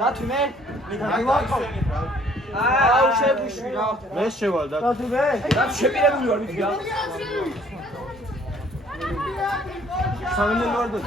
დათვი მე დავაკავ აუ შეგუშვი რა მე შევალ დათვი მე დათვი შეპირებული ვარ მითხრა სამენელო არ და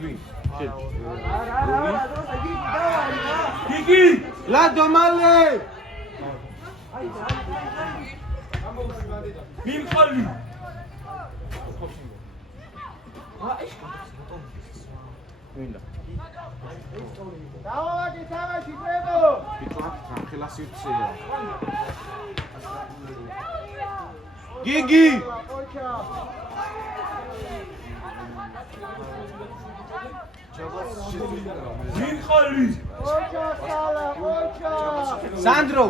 ვინ გიგი ლა დომალე მიმყალი ვინდა დავაგი თამაში ტრებო ბიჭო ხელასი ვცია გიგი მიმყალი სანდრო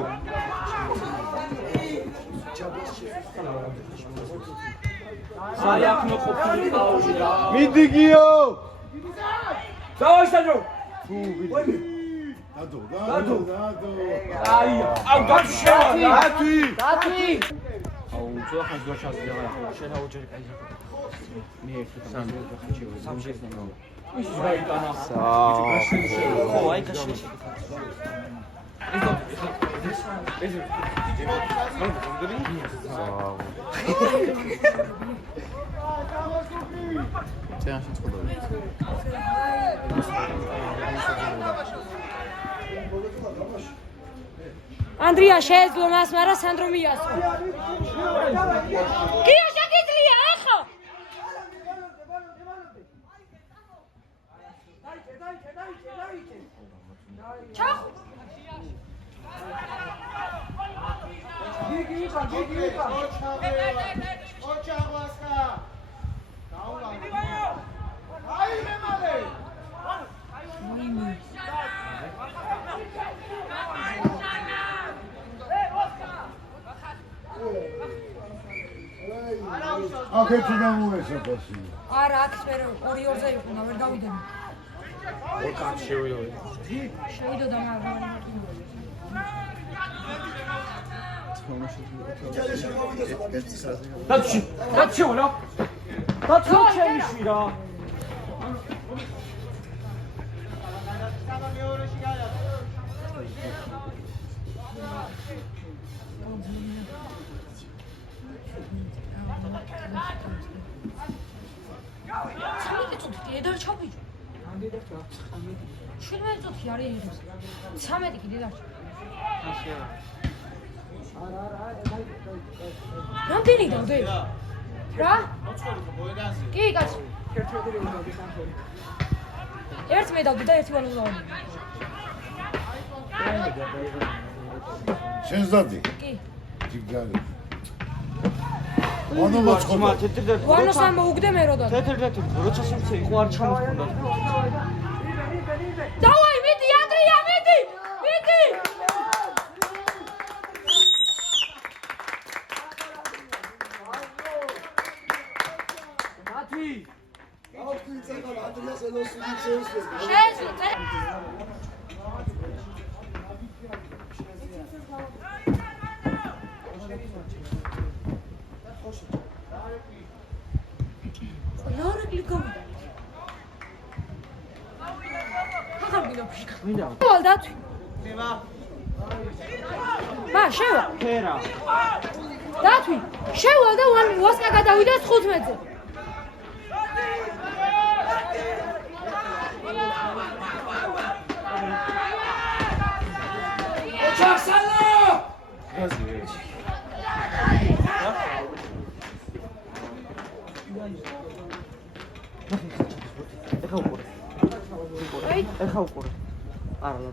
აი ახნო ყოფილი პაუზი რა მიდიგიო დავაი სანდრო დადო აი აუ დათვი დათვი აუ უცოტა ხანს გაშას აღარ შენა უჯერი კაი მე ერთი სამჯერ ის გაიტანა ხო აი გაშეში Andrea შეეძლო მას, მაგრამ სანდრო მიასწრო. გია შეგიძლია ახო. ჩახ. გიგი ოჩაღლასკა დაულა აი მე მალე აკეთე დამუესაფასი. არა, აქ ვერ 2-2-ზე იყო, ვერ გავიდე. ოკა შევიდო შევიდოდა მაგრამ დათში რა დათში ჩემიშვი რა დედარ ჩავიჯო. ამდენად 17 წუთი არის იღებს. 13 კიდე დარჩა. რამდენი დავდე? რა? კი, კაცო. ერთ მე დავდე და ერთი ვალო დავდე. შენს დადი? კი. ჯიგარი. ვანო მოწყობა. ვანო სამბო უგდე მე რო და. თეთრ როცა სიმცე იყო არ ჩამოხონდა. დავაი, მიდი, ანდრია, მიდი! მიდი! დათვი შეეძლო. Laura Glikova. Ხარ გინდა ფიშკა. მინდა. ვალ დათვი. მა შევა. ფერა. დათვი. შევა და ვასკა გადავიდა 15-ზე. ოჩახსალო! ეხა უყურე. არა ლა.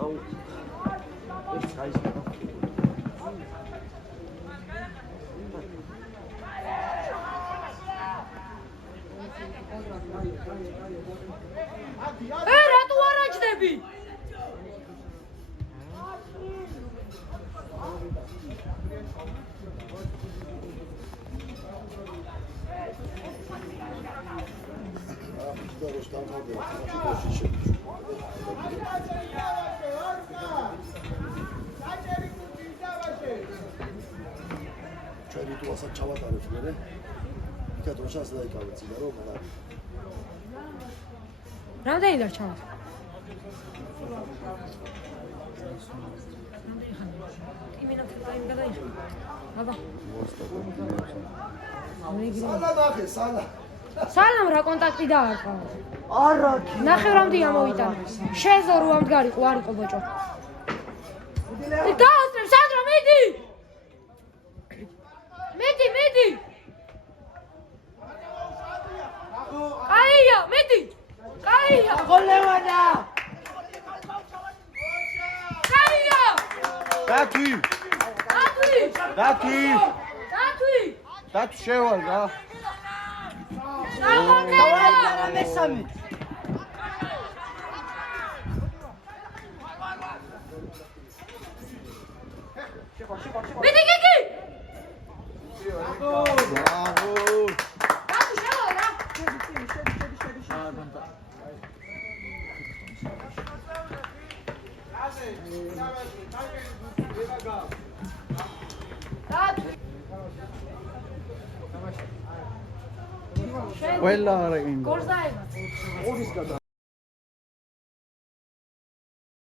აუ. ეს კაის. რატო არ აჭდები? Saçeri kurtulsa başı. ჩვენ რიტუალსაც ჩავატარებთ მერე. იქა დროშას დაიკავეთ წინა რომ არა. რამდენი დარჩა? იმინოთ ტაიმი გადაიშვა. აბა. სალა ნახე, სალა. სალამ რა კონტაქტი დაარყა. არა ნახე რამდენი ამოვიტანე. შეზო რო ამდგარიყო არ იყო ბოჭო. დაასწრებ სანდრა მედი. მედი. კაია, მედი. კაია. გოლევანა კაია. დათვი დათვი. დათვი შევალ რა დავა მესამე მედი გიგი. ბრავო დათვი შევა რა. ყველა არა იმ გორზაევა.